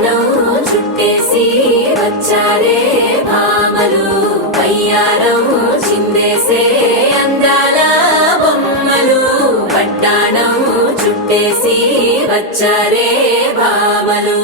వడ్డాణం చుట్టేసి వచ్చారే భామలు వయ్యారం చిందేసే అందాల బొమ్మలు వడ్డాణం చుట్టేసి వచ్చారే భామలు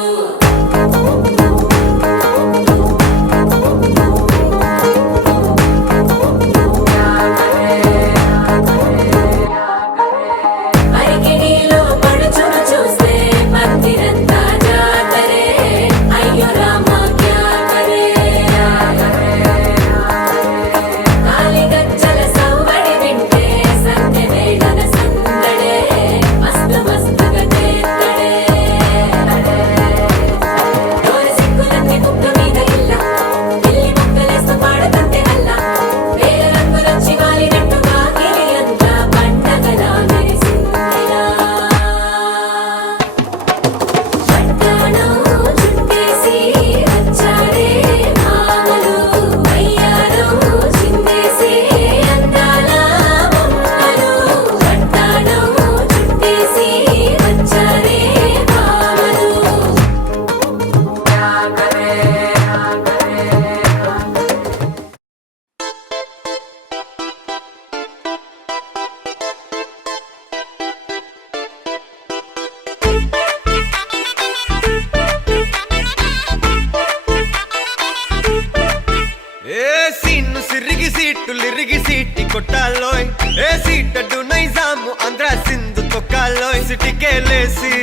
लिरिगी सीटी कोटालोय ए सीटडू नैजामु आंध्र सिंधु तोकालोय सिटी केलेसी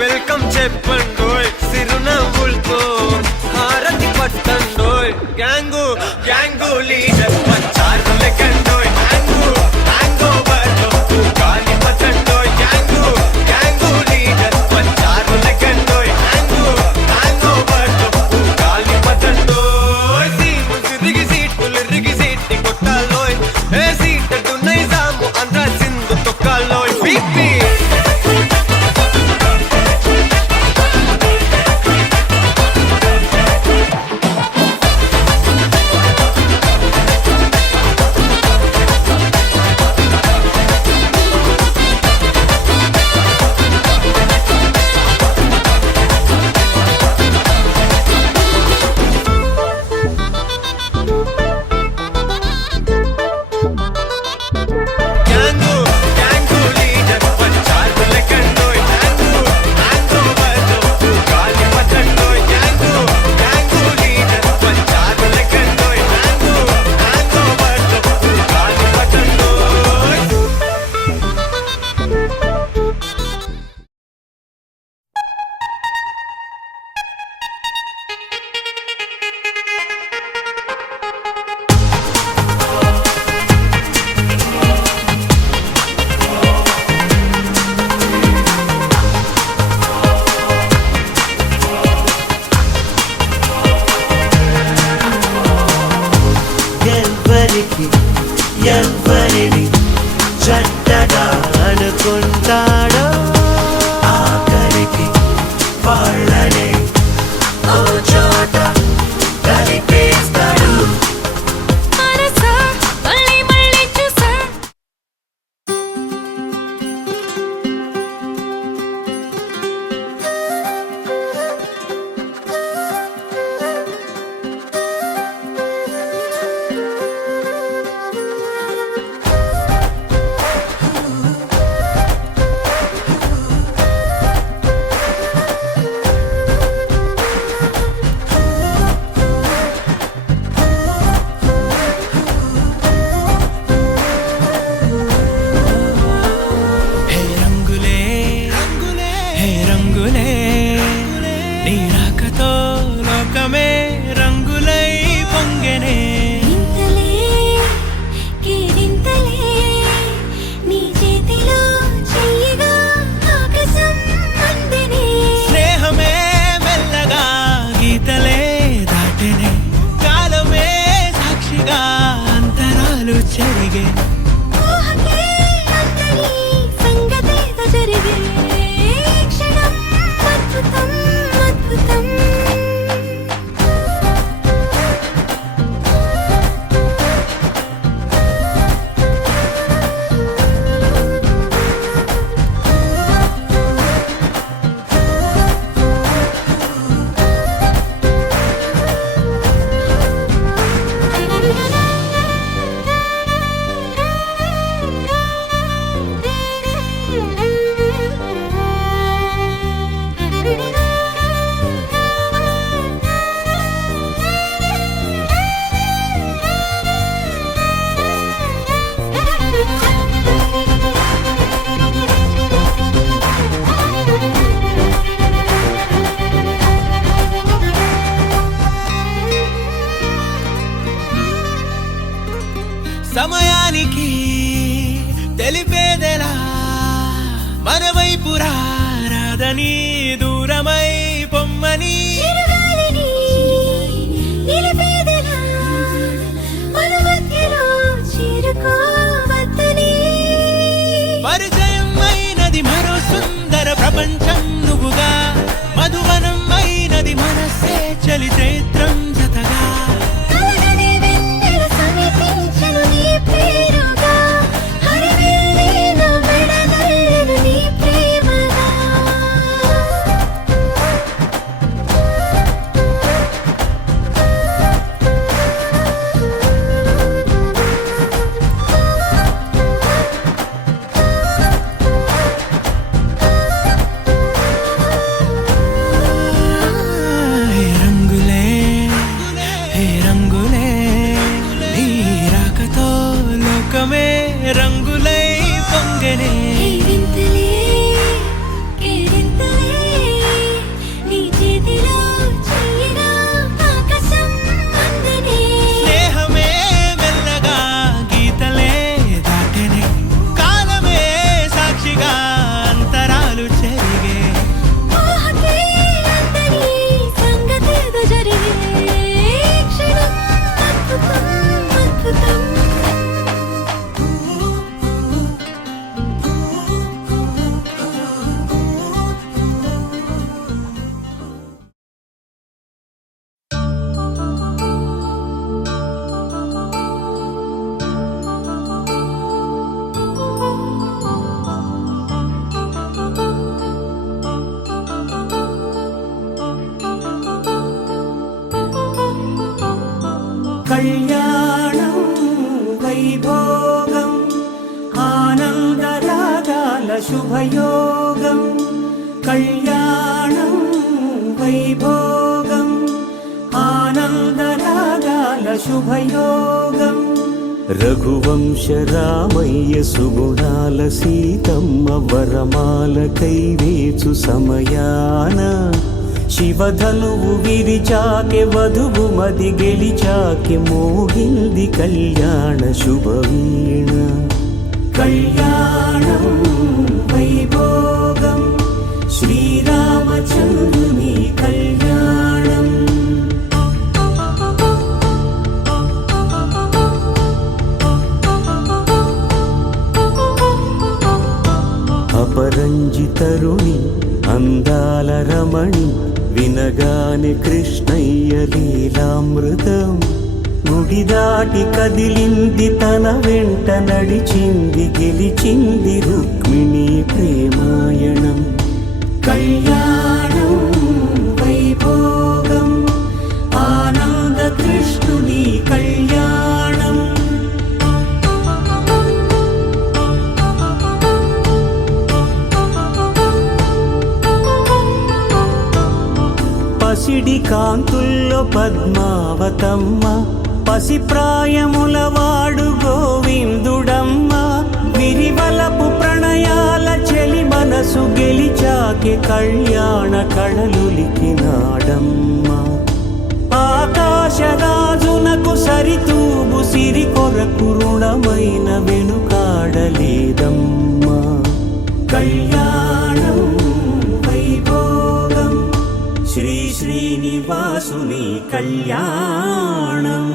वेलकम చెప్పండోయ్ సిరునవ్వులతో హారతి పట్టండోయ్ గ్యాంగు గ్యాంగు లీడర్ పంచారు లెక్కండోయ్ హ్యాంగు హ్యాంగ్ ఓవర్ లో గాలి పట్టండోయ్ గ్యాంగు గ్యాంగు లీడర్ పంచారు లెక్కండోయ్ హ్యాంగు హ్యాంగ్ ఓవర్ లో గాలి పట్టండోయ్ సీము సిరిగి సీటు లిరిగి సీటి కొట్టాలోయ్ ఏ సీటడు నైజాము ఆంధ్ర సింధు తొక్కాలోయ్ పీపీ ఎవ్వరిని చెడ్డగా అనుకుంటాడో ఆఖరికి వాళ్ళనే ఓ చోట కలిపేస్తాడు. కాదని దూరమై పొమ్మని చిరుగాలిని నిలిపేదెలా మన మధ్యలో చేరుకోవద్దని పరిచయం అయినది మరో సుందర ప్రపంచం నువ్వుగా మధువనం అయినది మనస్సే చలి చైత్రం జతగా కలగని వెన్నెల సమీపించను నీ పేరుగా హరివెల్లి నా మెడనల్లను నీ ప్రేమగా హే రంగులే హే రంగులే నీ రాకతో లోకమే రంగులై పొంగనే వింతలే కేరింతలే నీ చేతిలో చెయ్యినా ఆకాశం అందనే స్నేహమే మెల్లగా గీతలే దాటెనే కాలమే సాక్షిగా అంతరాలు చెరిగే ఊహకే అందని సంగతేదో జరిగే క్షణం అద్భుతం అద్భుతం కళ్యాణం వైభోగం ఆనందరాగాల శుభయోగం కళ్యాణం వైభోగం ఆనందరాగాల శుభయోగం రఘువంశ రామయ్య సుగుణాల సీతమ్మ వరమాల కైవేచు సమయాన శివధనువు విరిచాకె వధువు మది గెలిచాకె మోగింది కళ్యాణ శుభవీణ కళ్యాణం వైభోగం శ్రీరామచంద్రుని కళ్యాణం అపరంజి తరుణి అందాల రమణి వినగానే కృష్ణయ్య లీలామృతం గుడి దాటి కదిలింది తన వెంట నడిచింది గెలిచింది రుక్మిణి ప్రేమాయణం కళ్యాణం వైభోగం ఆనంద కృష్ణుని కళ్యాణం పసిడి కాంతుల్లో పద్మావతమ్మ పసిప్రాయముల వాడు గోవిందుడమ్మ విరివలపు ప్రణయాల చెలి మనసు గెలిచాకె కళ్యాణ కళలులికినాడమ్మ ఆకాశరాజునకు సరితూబు సిరి కొరకు రుణమైన వెనుకాడలేదమ్మ కళ్యాణం వైభోగం శ్రీ శ్రీనివాసుని కళ్యాణం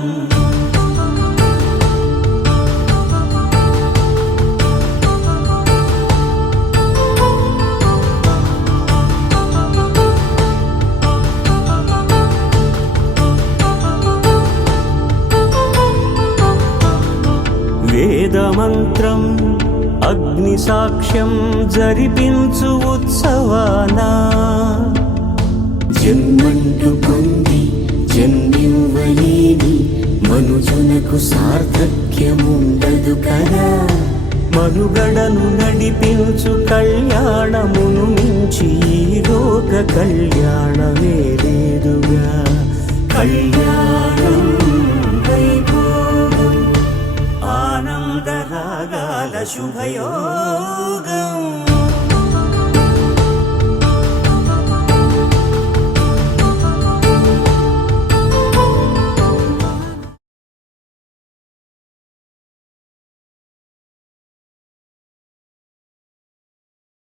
వేదమంత్రం అగ్ని సాక్ష్యం జరిపించు ఉత్సవానా జన్మంటు పొంది జన్మివ్వలేని మనుజునకు సార్థక్యముండదు కదా మనుగడను నడిపించు కళ్యాణమును మించి ఈ లోక కళ్యాణమే లేదుగా కళ్యాణం వైభోగం ఆనందరాగాల శుభయోగం